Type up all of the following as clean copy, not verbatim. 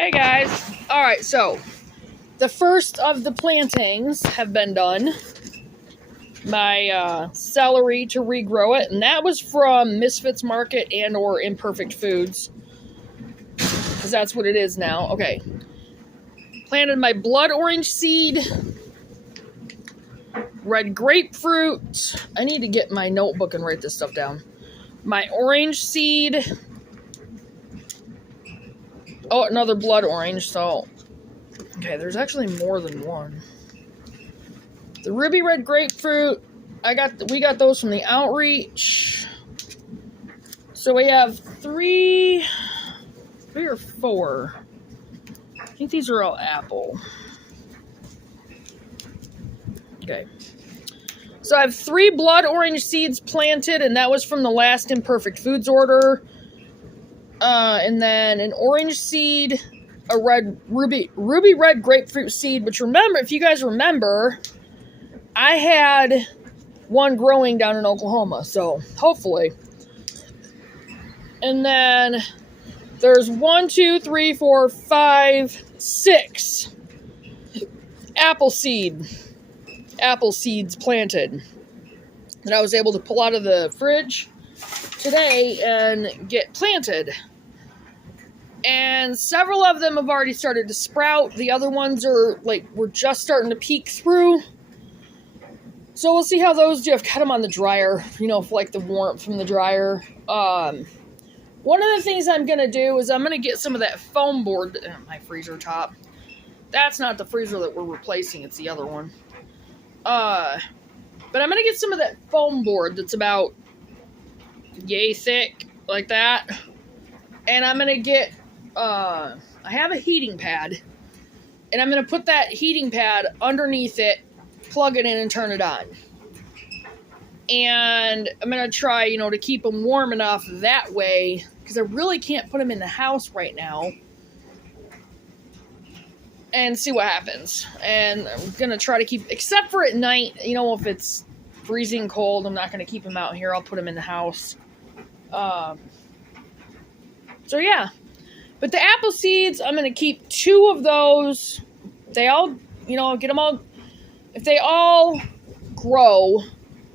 Hey guys. Alright, so the first of the plantings have been done. My celery to regrow it, and that was from Misfits Market and or Imperfect Foods. Because that's what it is now. Okay. Planted my blood orange seed. Red grapefruit. I need to get my notebook and write this stuff down. My orange seed. Oh, another blood orange, so... Okay, there's actually more than one. The ruby red grapefruit, we got those from the outreach. So we have three or four. I think these are all apple. Okay. So I have 3 blood orange seeds planted, and that was from the last Imperfect Foods order. And then an orange seed, a ruby red grapefruit seed, which remember, if you guys remember, I had one growing down in Oklahoma, so hopefully. And then there's 1, 2, 3, 4, 5, 6 apple seeds planted that I was able to pull out of the fridge today and get planted. And several of them have already started to sprout. The other ones we're just starting to peek through. So we'll see how those do. I've cut them on the dryer, for like the warmth from the dryer. One of the things I'm going to do is I'm going to get some of that foam board, my freezer top. That's not the freezer that we're replacing, it's the other one. But I'm going to get some of that foam board that's about yay thick, like that. And I'm going to get, I have a heating pad. And I'm going to put that heating pad underneath it, plug it in, and turn it on. And I'm going to try, to keep them warm enough that way. Because I really can't put them in the house right now. And see what happens. And I'm going to try to keep, except for at night, if it's freezing cold, I'm not going to keep them out here. I'll put them in the house. So yeah. But the apple seeds, I'm going to keep 2 of those. They all, get them all. If they all grow,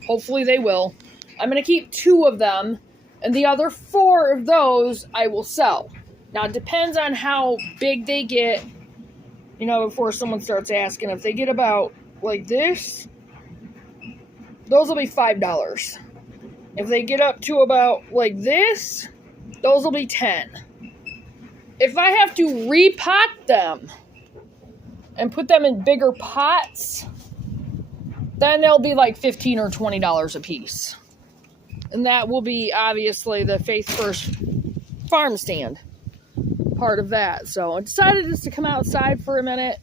hopefully they will. I'm going to keep 2 of them. And the other 4 of those I will sell. Now, it depends on how big they get. Before someone starts asking. If they get about like this, those will be $5. If they get up to about like this, those will be $10. If I have to repot them and put them in bigger pots, then they'll be like $15 or $20 a piece. And that will be obviously the Faith First farm stand part of that. So I decided just to come outside for a minute.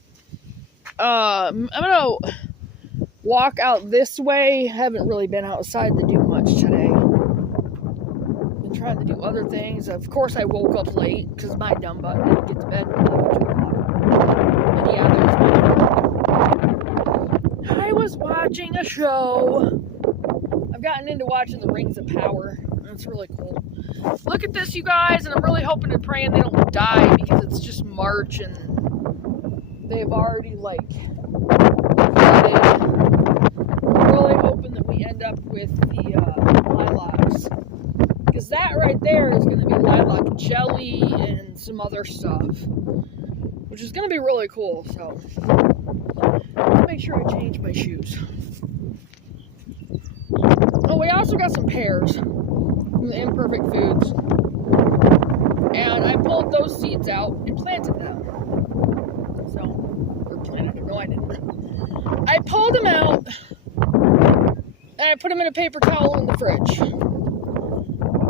I'm gonna walk out this way. Haven't really been outside to do much today. Been trying to do other things. Of course I woke up late because my dumb butt didn't get to bed until 2 o'clock. And yeah, I was watching a show. I've gotten into watching the Rings of Power. It's really cool. Look at this, you guys, and I'm really hoping and praying they don't die because it's just March and they've already flooded. I'm really hoping that we end up with the lilacs, because that right there is going to be lilac jelly and some other stuff, which is going to be really cool. So I'll make sure I change my shoes. Oh, we also got some pears from the Imperfect Foods. And I pulled those seeds out and planted them. Or planted them. No, I didn't. I pulled them out and I put them in a paper towel in the fridge.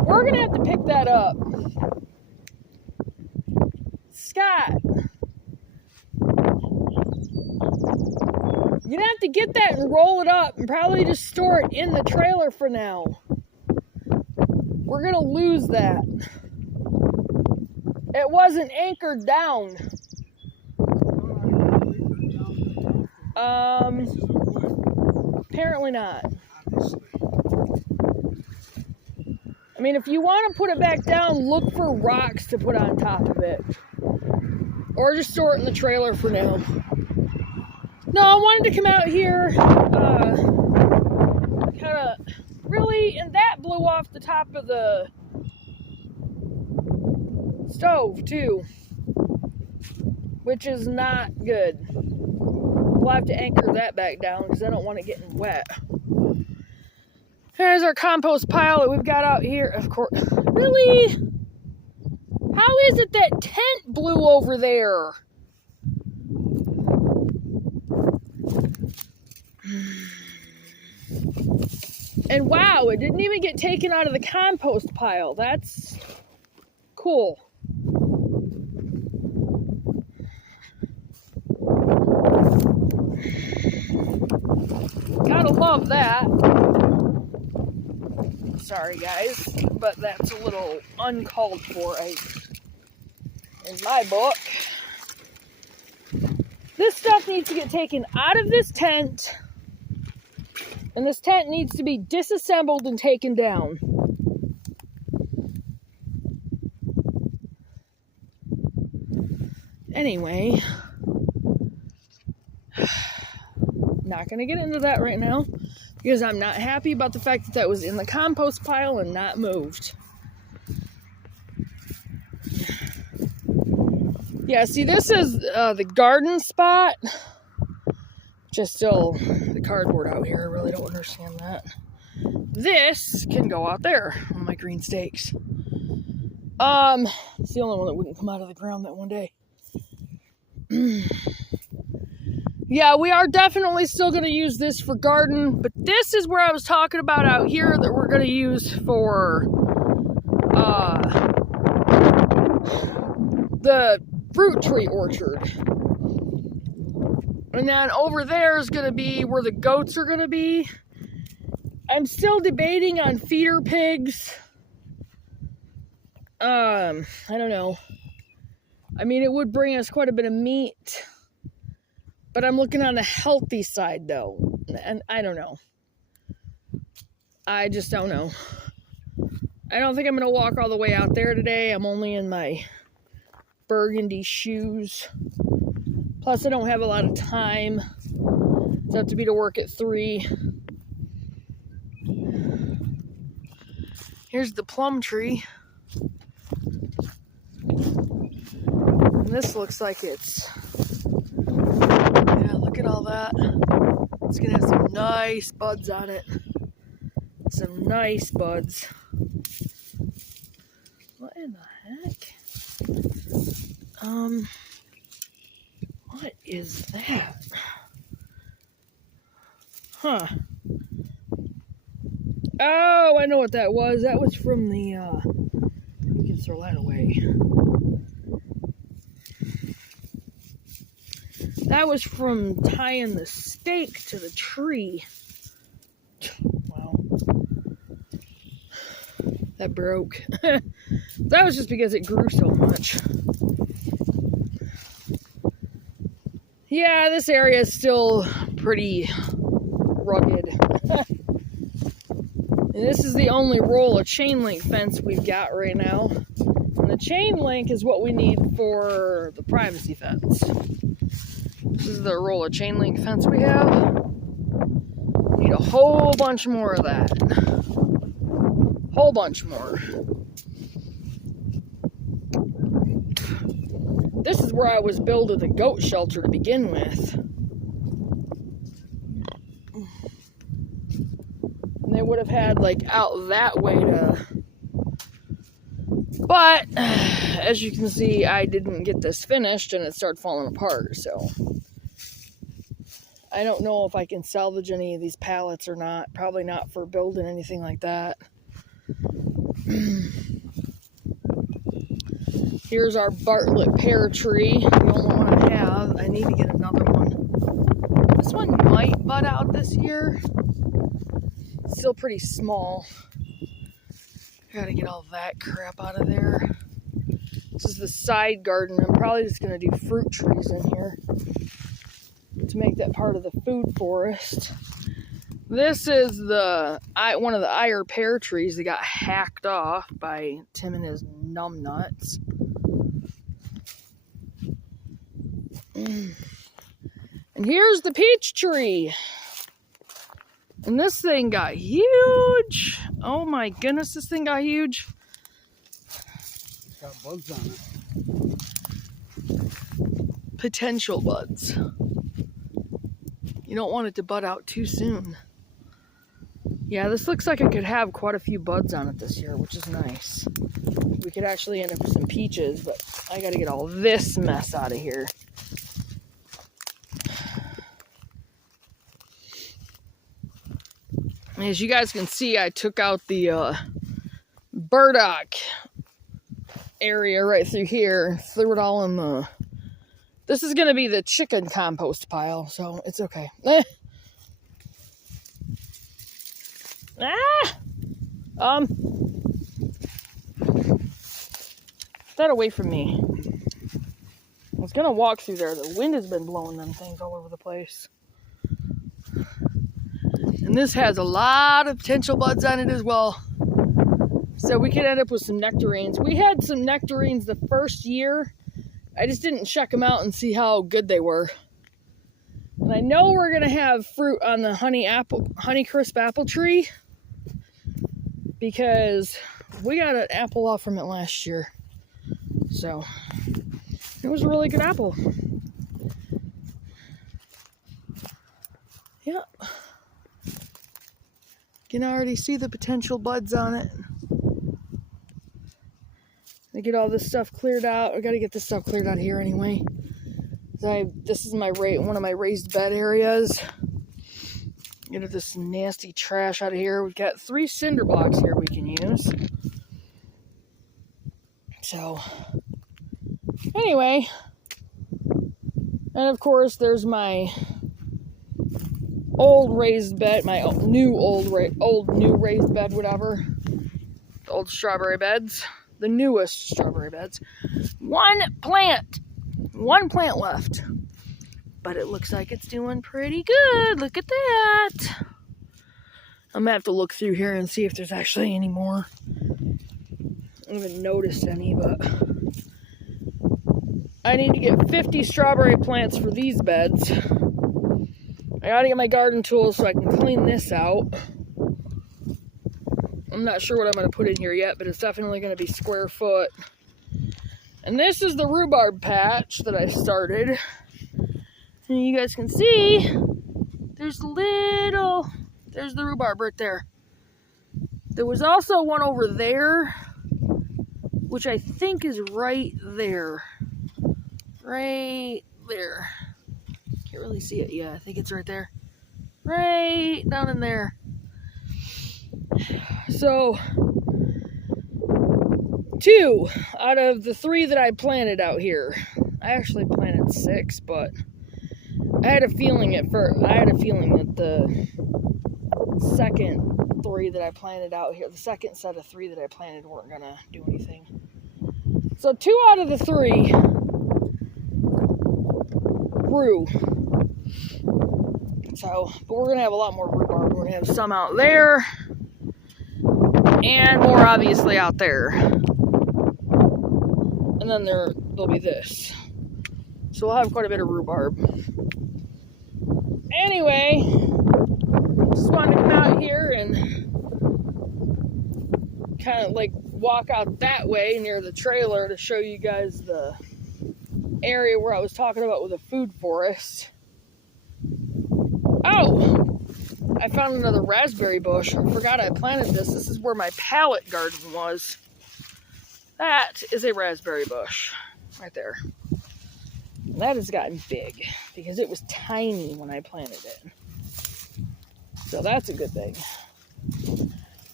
We're going to have to pick that up. Scott, you're going to have to get that and roll it up and probably just store it in the trailer for now. We're going to lose that. It wasn't anchored down. Apparently not. If you want to put it back down, look for rocks to put on top of it. Or just store it in the trailer for now. No, I wanted to come out here, kind of, really, and that blew off the top of the stove too, which is not good. We'll have to anchor that back down because I don't want it getting wet. There's our compost pile that we've got out here. Of course, really? How is it that tent blew over there? And wow, it didn't even get taken out of the compost pile. That's cool. Gotta love that. Sorry guys, but that's a little uncalled for in my book. This stuff needs to get taken out of this tent, and this tent needs to be disassembled and taken down. Anyway, not going to get into that right now because I'm not happy about the fact that that was in the compost pile and not moved. Yeah, see, this is the garden spot. Just still the cardboard out here. I really don't understand that. This can go out there on my green stakes. It's the only one that wouldn't come out of the ground that one day. Yeah, we are definitely still going to use this for garden, but this is where I was talking about out here that we're going to use for the fruit tree orchard. And then over there is going to be where the goats are going to be. I'm still debating on feeder pigs. I don't know. I mean, it would bring us quite a bit of meat. But I'm looking on the healthy side, though. And I don't know. I just don't know. I don't think I'm going to walk all the way out there today. I'm only in my burgundy shoes. Plus, I don't have a lot of time. It's have to be to work at 3. Here's the plum tree. And this looks like it's... Yeah, look at all that. It's going to have some nice buds on it. Some nice buds. What in the heck? What is that? Huh. Oh, I know what that was. That was from the, we can throw that away. That was from tying the stake to the tree. Wow. That broke. That was just because it grew so much. Yeah, this area is still pretty rugged. And this is the only roll of chain link fence we've got right now. And the chain link is what we need for the privacy fence. This is the roll of chain link fence we have. Need a whole bunch more of that. Whole bunch more. This is where I was building the goat shelter to begin with. And they would have had like out that way to... But, as you can see, I didn't get this finished and it started falling apart, so... I don't know if I can salvage any of these pallets or not. Probably not for building anything like that. Here's our Bartlett pear tree. The only one I have. I need to get another one. This one might bud out this year. It's still pretty small. Gotta get all that crap out of there. This is the side garden. I'm probably just gonna do fruit trees in here to make that part of the food forest. This is one of the Ire pear trees that got hacked off by Tim and his numbnuts. And here's the peach tree. And this thing got huge. Oh my goodness, this thing got huge. It's got bugs on it. Potential buds. You don't want it to bud out too soon. Yeah, this looks like it could have quite a few buds on it this year, which is nice. We could actually end up with some peaches, but I gotta get all this mess out of here. As you guys can see, I took out the burdock area right through here, threw it all in the... This is going to be the chicken compost pile, so it's okay. Get that away from me. I was going to walk through there. The wind has been blowing them things all over the place. And this has a lot of potential buds on it as well. So we could end up with some nectarines. We had some nectarines the first year. I just didn't check them out and see how good they were. And I know we're going to have fruit on the Honeycrisp apple tree, because we got an apple off from it last year. So it was a really good apple. Yeah. You can already see the potential buds on it. I get all this stuff cleared out. I got to get this stuff cleared out here anyway. This is one of my raised bed areas. Get this nasty trash out of here. We've got 3 cinder blocks here we can use. So, anyway. And of course, there's my old raised bed, my new raised bed, whatever. The old strawberry beds. The newest strawberry beds. One plant left, but it looks like it's doing pretty good. Look at that. I'm gonna have to look through here and see if there's actually any more. I haven't noticed any, but I need to get 50 strawberry plants for these beds. I gotta get my garden tools so I can clean this out. I'm not sure what I'm going to put in here yet, but it's definitely going to be square foot. And this is the rhubarb patch that I started. And you guys can see, there's the rhubarb right there. There was also one over there, which I think is right there. Right there. Can't really see it. Yeah, I think it's right there. Right down in there. So, 2 out of the 3 that I planted out here. I actually planted 6, but I had a feeling that the second 3 that I planted out here, the second set of 3 that I planted weren't gonna do anything. So 2 out of the 3 grew. So, but we're gonna have a lot more rhubarb. We're gonna have some out there. And more obviously out there. And then there'll be this. So we'll have quite a bit of rhubarb. Anyway, just wanted to come out here and kind of like walk out that way near the trailer to show you guys the area where I was talking about with a food forest. Oh! I found another raspberry bush. I forgot I planted this. This is where my pallet garden was. That is a raspberry bush right there. And that has gotten big because it was tiny when I planted it. So that's a good thing.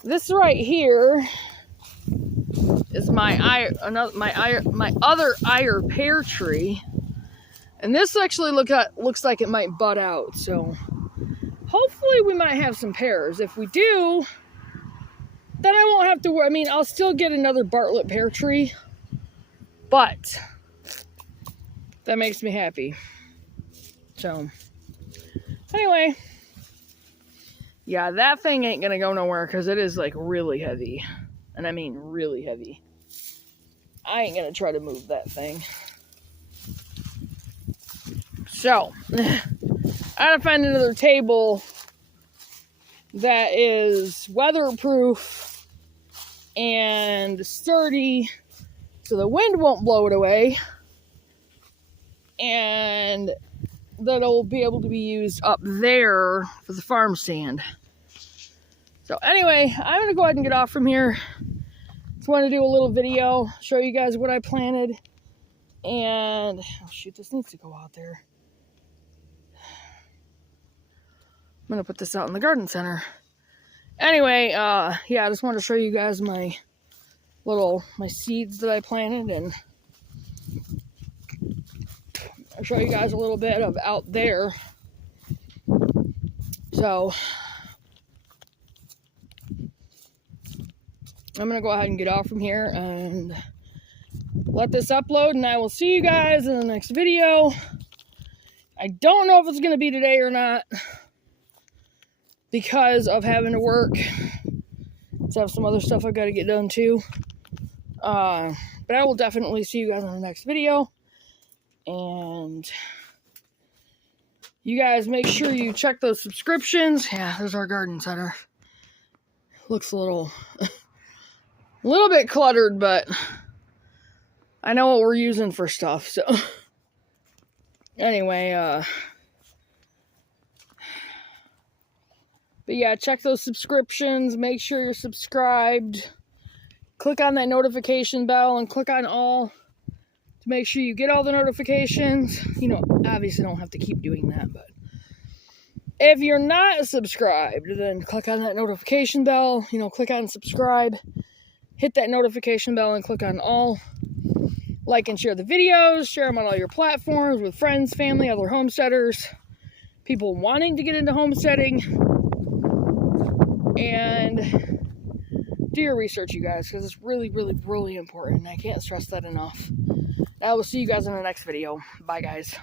This right here is my other Ire pear tree. And this actually looks like it might bud out. So hopefully we might have some pears. If we do, then I won't have to worry. I mean, I'll still get another Bartlett pear tree, but that makes me happy. So, anyway, yeah, that thing ain't gonna go nowhere because it is like really heavy. And I mean really heavy. I ain't gonna try to move that thing. So, I gotta find another table that is weatherproof and sturdy so the wind won't blow it away, and that'll be able to be used up there for the farm stand. So anyway, I'm gonna go ahead and get off from here. Just want to do a little video, show you guys what I planted, and oh shoot, this needs to go out there. I'm gonna put this out in the garden center. Anyway, yeah, I just wanted to show you guys my seeds that I planted, and I'll show you guys a little bit of out there. So I'm gonna go ahead and get off from here and let this upload, and I will see you guys in the next video. I don't know if it's gonna be today or not because of having to work. So I have some other stuff I've got to get done too. But I will definitely see you guys in the next video. And you guys make sure you check those subscriptions. Yeah, there's our garden center. Looks a little bit cluttered, but I know what we're using for stuff. So anyway, but yeah, check those subscriptions. Make sure you're subscribed. Click on that notification bell and click on all to make sure you get all the notifications. You know, obviously don't have to keep doing that, but if you're not subscribed, then click on that notification bell. You know, click on subscribe. Hit that notification bell and click on all. Like and share the videos. Share them on all your platforms with friends, family, other homesteaders, people wanting to get into homesteading. And do your research, you guys, because it's really, really, really important. I can't stress that enough. I will see you guys in the next video. Bye, guys.